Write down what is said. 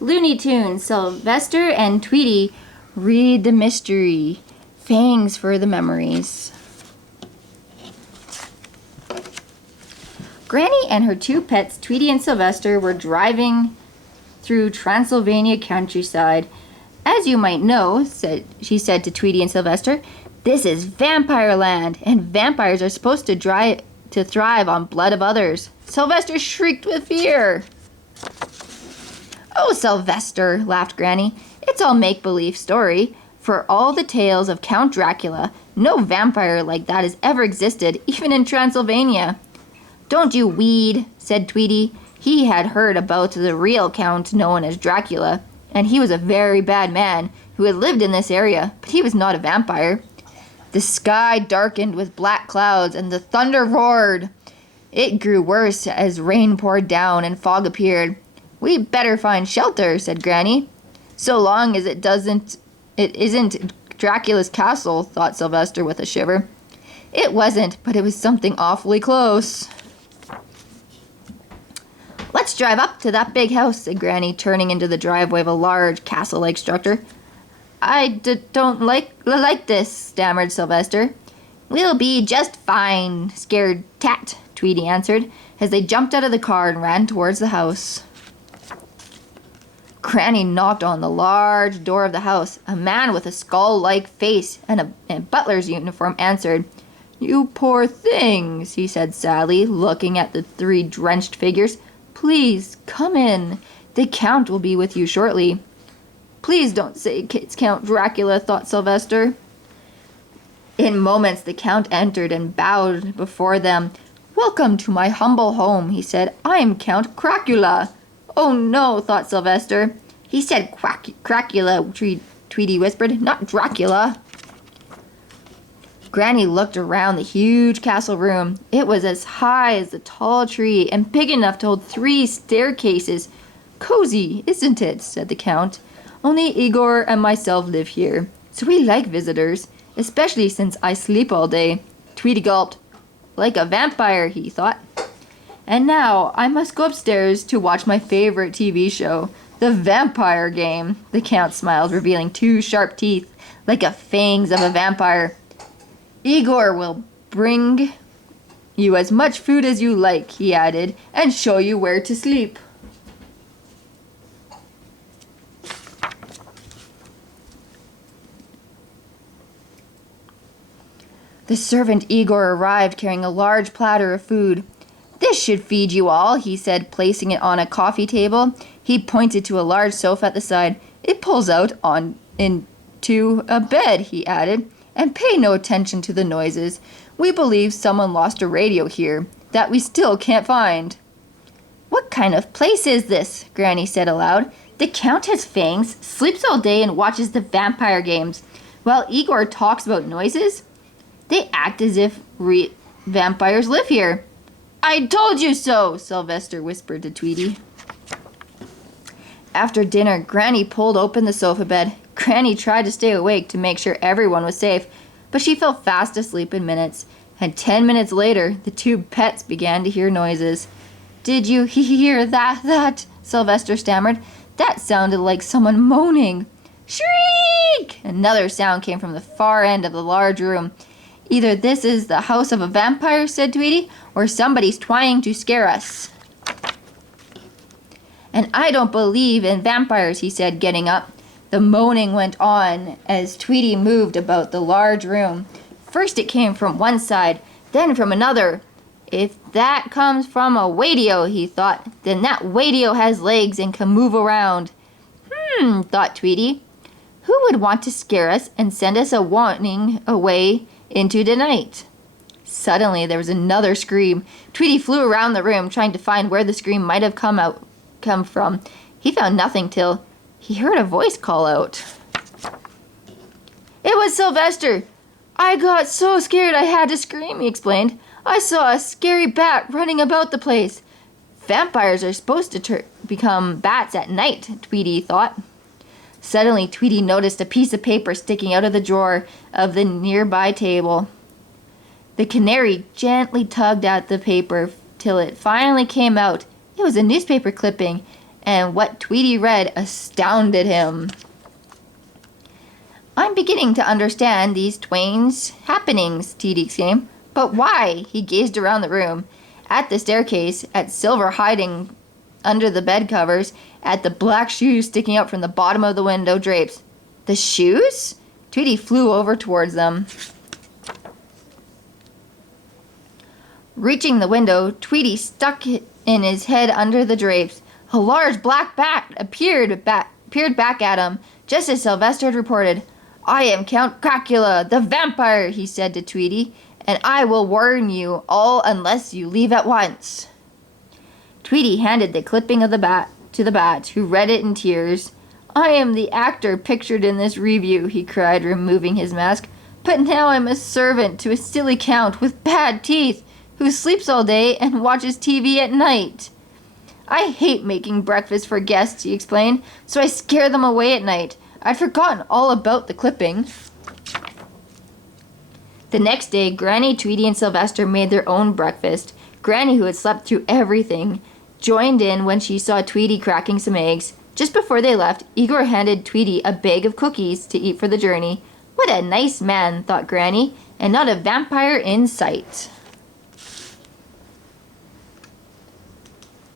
Looney Tunes, Sylvester and Tweety read the mystery. Fangs for the memories. Granny and her two pets, Tweety and Sylvester, were driving through Transylvania countryside. As you might know, she said to Tweety and Sylvester, this is vampire land, and vampires are supposed to thrive on blood of others. Sylvester shrieked with fear. Oh, Sylvester, laughed Granny. It's all make-believe story. For all the tales of Count Dracula, no vampire like that has ever existed, even in Transylvania. Don't you weed, said Tweety. He had heard about the real Count known as Dracula, and he was a very bad man who had lived in this area, but he was not a vampire. The sky darkened with black clouds, and the thunder roared. It grew worse as rain poured down and fog appeared. We'd better find shelter, said Granny. So long as it isn't Dracula's castle, thought Sylvester with a shiver. It wasn't, but it was something awfully close. Let's drive up to that big house, said Granny, turning into the driveway of a large castle-like structure. I don't like this, stammered Sylvester. We'll be just fine, scared tat, Tweety answered, as they jumped out of the car and ran towards the house. Granny knocked on the large door of the house. A man with a skull-like face and a butler's uniform answered. You poor things, he said sadly, looking at the three drenched figures. Please, come in. The Count will be with you shortly. Please don't say it's Count Dracula, thought Sylvester. In moments, the Count entered and bowed before them. Welcome to my humble home, he said. I am Count Cracula. Oh no, thought Sylvester. He said Cracula, Tweety whispered, not Dracula. Granny looked around the huge castle room. It was as high as a tall tree and big enough to hold 3 staircases. Cozy, isn't it? Said the Count. Only Igor and myself live here, so we like visitors, especially since I sleep all day. Tweety gulped. Like a vampire, he thought. And now I must go upstairs to watch my favorite TV show, The Vampire Game. The Count smiled, revealing 2 sharp teeth, like the fangs of a vampire. Igor will bring you as much food as you like, he added, and show you where to sleep. The servant Igor arrived carrying a large platter of food. This should feed you all, he said, placing it on a coffee table. He pointed to a large sofa at the side. It pulls out into a bed, he added. And pay no attention to the noises. We believe someone lost a radio here that we still can't find. What kind of place is this? Granny said aloud. The Count has fangs, sleeps all day, and watches the vampire games, while Igor talks about noises. They act as if vampires live here. I told you so, Sylvester whispered to Tweety. After dinner, Granny pulled open the sofa bed. Granny tried to stay awake to make sure everyone was safe, but she fell fast asleep in minutes, and 10 minutes later, the 2 pets began to hear noises. Did you hear that? Sylvester stammered. That sounded like someone moaning. Shriek! Another sound came from the far end of the large room. Either this is the house of a vampire, said Tweety, or somebody's trying to scare us. And I don't believe in vampires, he said, getting up. The moaning went on as Tweety moved about the large room. First it came from one side, then from another. If that comes from a radio, he thought, then that radio has legs and can move around. Thought Tweety. Who would want to scare us and send us a warning away into the night? Suddenly there was another scream. Tweety flew around the room trying to find where the scream might have come from. He found nothing till he heard a voice call out. It was Sylvester. I got so scared I had to scream, he explained. I saw a scary bat running about the place. Vampires are supposed to become bats at night, Tweety thought. Suddenly, Tweety noticed a piece of paper sticking out of the drawer of the nearby table. The canary gently tugged at the paper till it finally came out. It was a newspaper clipping, and what Tweety read astounded him. "I'm beginning to understand these twain's happenings," Tweety exclaimed. "But why?" He gazed around the room, at the staircase, at Silver hiding under the bed covers, at the black shoes sticking out from the bottom of the window drapes. The shoes? Tweety flew over towards them. Reaching the window, Tweety stuck in his head under the drapes. A large black bat peered back at him, just as Sylvester had reported. "I am Count Cracula, the vampire," he said to Tweety, "and I will warn you all unless you leave at once." Tweety handed the clipping of the bat to the bat, who read it in tears. "I am the actor pictured in this review," he cried, removing his mask. "But now I'm a servant to a silly count with bad teeth, who sleeps all day and watches TV at night. I hate making breakfast for guests," he explained, "so I scare them away at night. I'd forgotten all about the clipping." The next day, Granny, Tweety, and Sylvester made their own breakfast. Granny, who had slept through everything, joined in when she saw Tweety cracking some eggs. Just before they left, Igor handed Tweety a bag of cookies to eat for the journey. "What a nice man," thought Granny, "and not a vampire in sight."